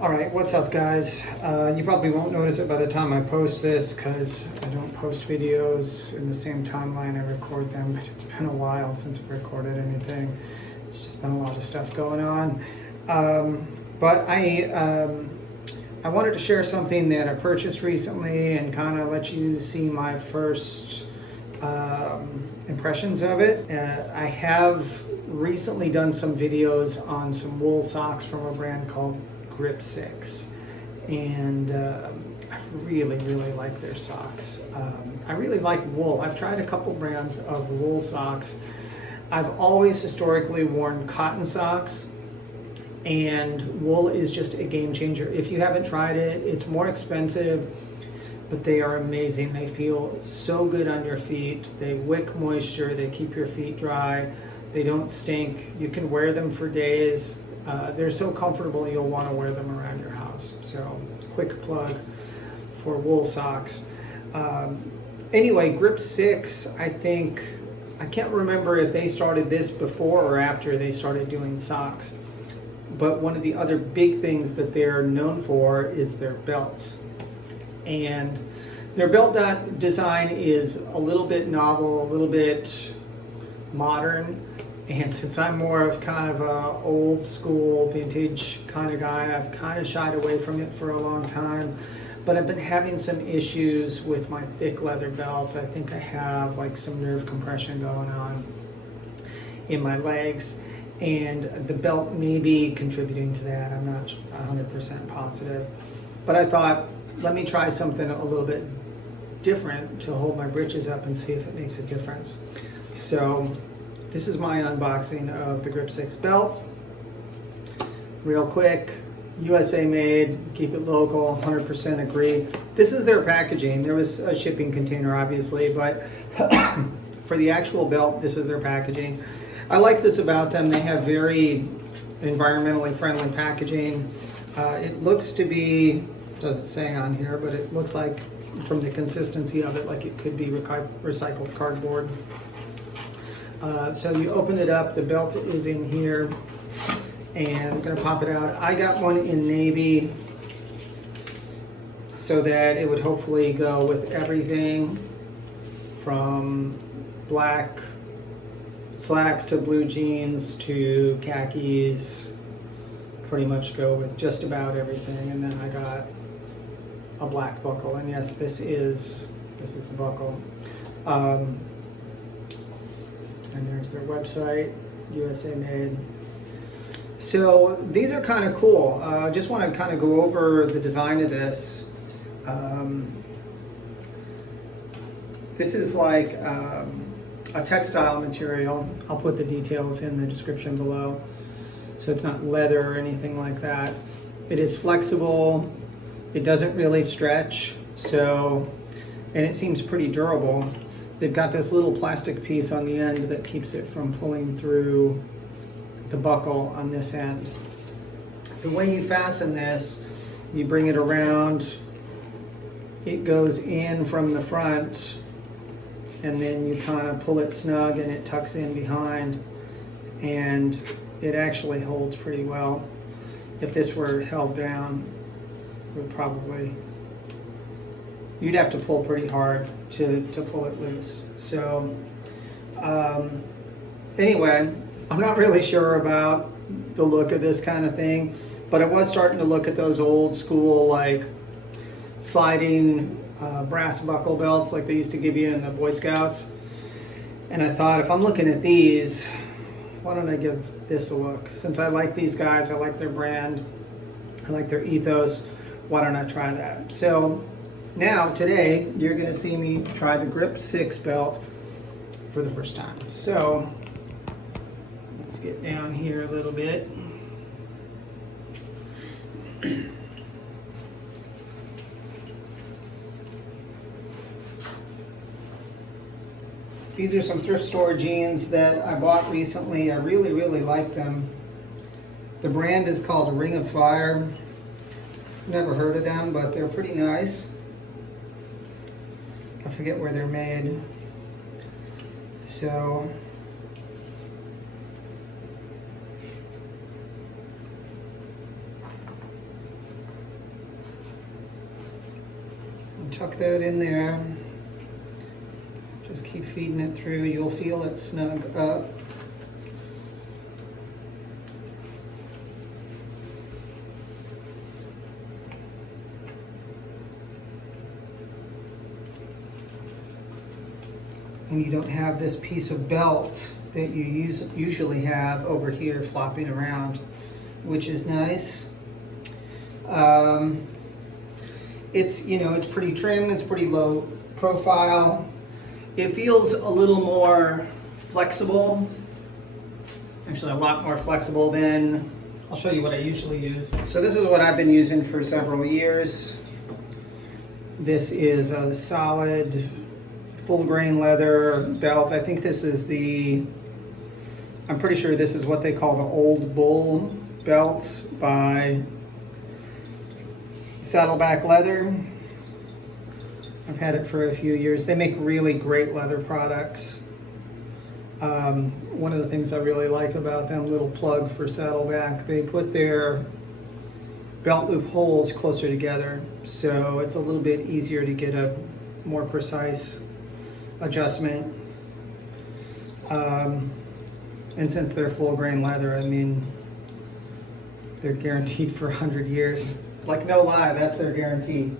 Alright, what's up guys? You probably won't notice it by the time I post this because I don't post videos in the same timeline I record them, but it's been a while since I've recorded anything. It's just been a lot of stuff going on. But I wanted to share something that I purchased recently and kind of let you see my first impressions of it. I have recently done some videos on some wool socks from a brand called GRIP6, and I really like their socks. I really like wool. I've tried a couple brands of wool socks. I've always historically worn cotton socks, and wool is just a game changer. If you haven't tried it, it's more expensive, but they are amazing. They feel so good on your feet. They wick moisture, they keep your feet dry, they don't stink. You can wear them for days. They're so comfortable you'll want to wear them around your house. So, quick plug for wool socks. Anyway, GRIP6, I can't remember if they started this before or after they started doing socks. But one of the other big things that they're known for is their belts. And their belt design is a little bit novel, a little bit modern. And since I'm more of kind of a old school vintage kind of guy, I've kind of shied away from it for a long time. But I've been having some issues with my thick leather belts. I think I have like some nerve compression going on in my legs. And the belt may be contributing to that. I'm not 100% positive. But I thought, let me try something a little bit different to hold my britches up and see if it makes a difference. So this is my unboxing of the GRIP6 belt. Real quick, USA made, keep it local, 100% agree. This is their packaging. There was a shipping container obviously, but for the actual belt, this is their packaging. I like this about them. They have very environmentally friendly packaging. It looks to be, doesn't say on here, but it looks like from the consistency of it, like it could be recycled cardboard. So you open it up, the belt is in here, and I'm gonna pop it out. I got one in navy so that it would hopefully go with everything from black slacks to blue jeans to khakis. Pretty much go with just about everything. And then I got a black buckle, and yes, this is the buckle. And there's their website, USA made. So these are kind of cool. I just want to kind of go over the design of this. This is like a textile material. I'll put the details in the description below. So it's not leather or anything like that. It is flexible. It doesn't really stretch. So, and it seems pretty durable. They've got this little plastic piece on the end that keeps it from pulling through the buckle on this end. The way you fasten this, you bring it around, it goes in from the front, and then you kind of pull it snug and it tucks in behind, and it actually holds pretty well. If this were held down, it would probably, you'd have to pull pretty hard to pull it loose. So anyway, I'm not really sure about the look of this kind of thing, but I was starting to look at those old school like sliding brass buckle belts like they used to give you in the Boy Scouts. And I thought, if I'm looking at these, why don't I give this a look? Since I like these guys, I like their brand, I like their ethos, why don't I try that? So now, today, you're going to see me try the GRIP6 belt for the first time. So, let's get down here a little bit. These are some thrift store jeans that I bought recently. I really like them. The brand is called Ring of Fire. Never heard of them, but they're pretty nice. I forget where they're made. So tuck that in there. Just keep feeding it through. You'll feel it snug up. And you don't have this piece of belt that you usually have over here flopping around, which is nice. It's, you know, it's pretty trim, it's pretty low profile. It feels a little more flexible, actually a lot more flexible than, I'll show you what I usually use. So this is what I've been using for several years. This is a solid full grain leather belt. I think this is I'm pretty sure this is what they call the Old Bull belt by Saddleback Leather. I've had it for a few years. They make really great leather products. One of the things I really like about them, little plug for Saddleback, they put their belt loop holes closer together, so it's a little bit easier to get a more precise adjustment. And since they're full grain leather, I mean, they're guaranteed for 100 years. Like, no lie, that's their guarantee.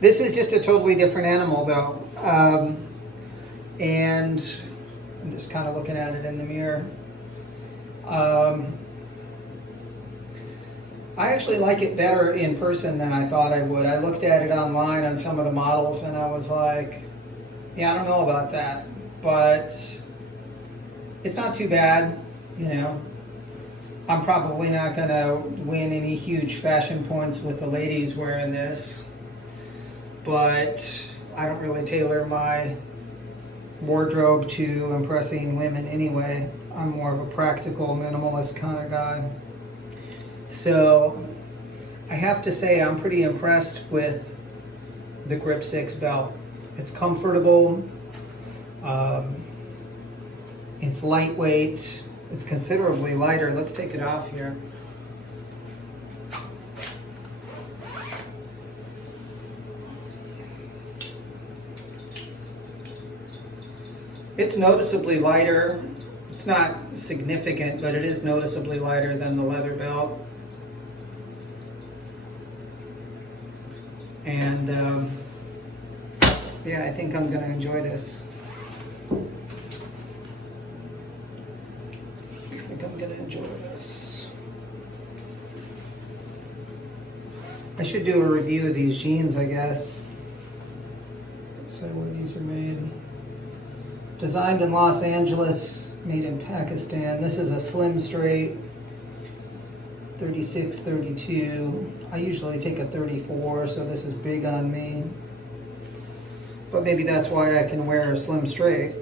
This is just a totally different animal though. And I'm just kind of looking at it in the mirror. I actually like it better in person than I thought I would. I looked at it online on some of the models and I was like, yeah, I don't know about that, but it's not too bad, you know. I'm probably not gonna win any huge fashion points with the ladies wearing this, but I don't really tailor my wardrobe to impressing women anyway. I'm more of a practical, minimalist kind of guy. So I have to say I'm pretty impressed with the GRIP6 belt. It's comfortable, it's lightweight, it's considerably lighter. Let's take it off here. It's noticeably lighter. It's not significant, but it is noticeably lighter than the leather belt. And yeah, I think I'm gonna enjoy this. I'm gonna enjoy this. I should do a review of these jeans, I guess. Let's see where these are made. Designed in Los Angeles, made in Pakistan. This is a slim straight 36, 32. I usually take a 34, so this is big on me. But maybe that's why I can wear a slim straight.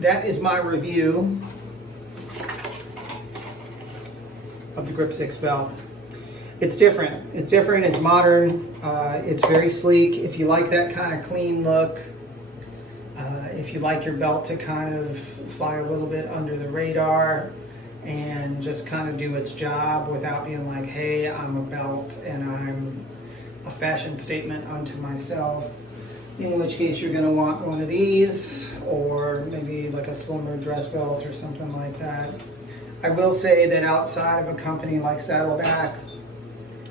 That is my review of the GRIP6 belt. It's different. It's different. It's modern. It's very sleek. If you like that kind of clean look, if you like your belt to kind of fly a little bit under the radar and just kind of do its job without being like, hey, I'm a belt and I'm a fashion statement unto myself, in which case you're going to want one of these, or maybe like a slimmer dress belt or something like that. I will say that outside of a company like Saddleback,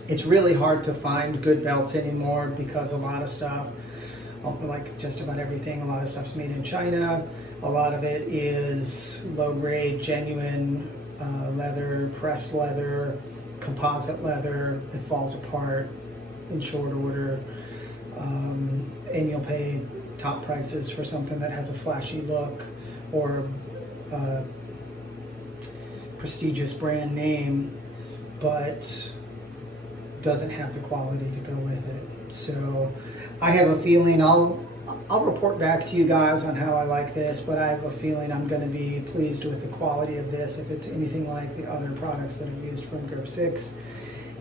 it's really hard to find good belts anymore because a lot of stuff, like just about everything, a lot of stuff's made in China. A lot of it is low grade, genuine leather, pressed leather, composite leather. It falls apart in short order. And you'll pay top prices for something that has a flashy look or prestigious brand name, but doesn't have the quality to go with it. So I have a feeling I'll report back to you guys on how I like this, but I have a feeling I'm going to be pleased with the quality of this if it's anything like the other products that I've used from GRIP6,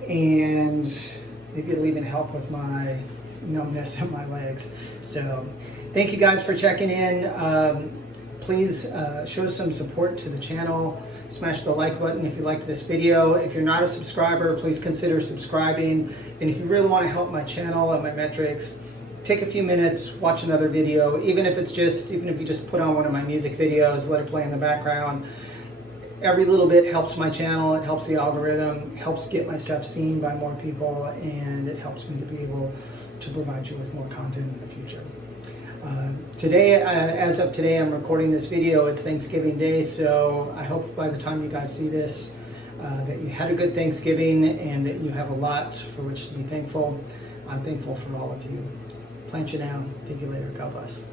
and maybe it'll even help with my numbness in my legs. So thank you guys for checking in. Please show some support to the channel. Smash the like button if you liked this video. If you're not a subscriber, please consider subscribing. And if you really want to help my channel and my metrics, take a few minutes, watch another video, even if you just put on one of my music videos, let it play in the background. Every little bit helps my channel, it helps the algorithm, helps get my stuff seen by more people, and it helps me to be able to provide you with more content in the future. Today, as of today, I'm recording this video. It's Thanksgiving Day, so I hope by the time you guys see this that you had a good Thanksgiving and that you have a lot for which to be thankful. I'm thankful for all of you. Plant you now. Thank you later. God bless.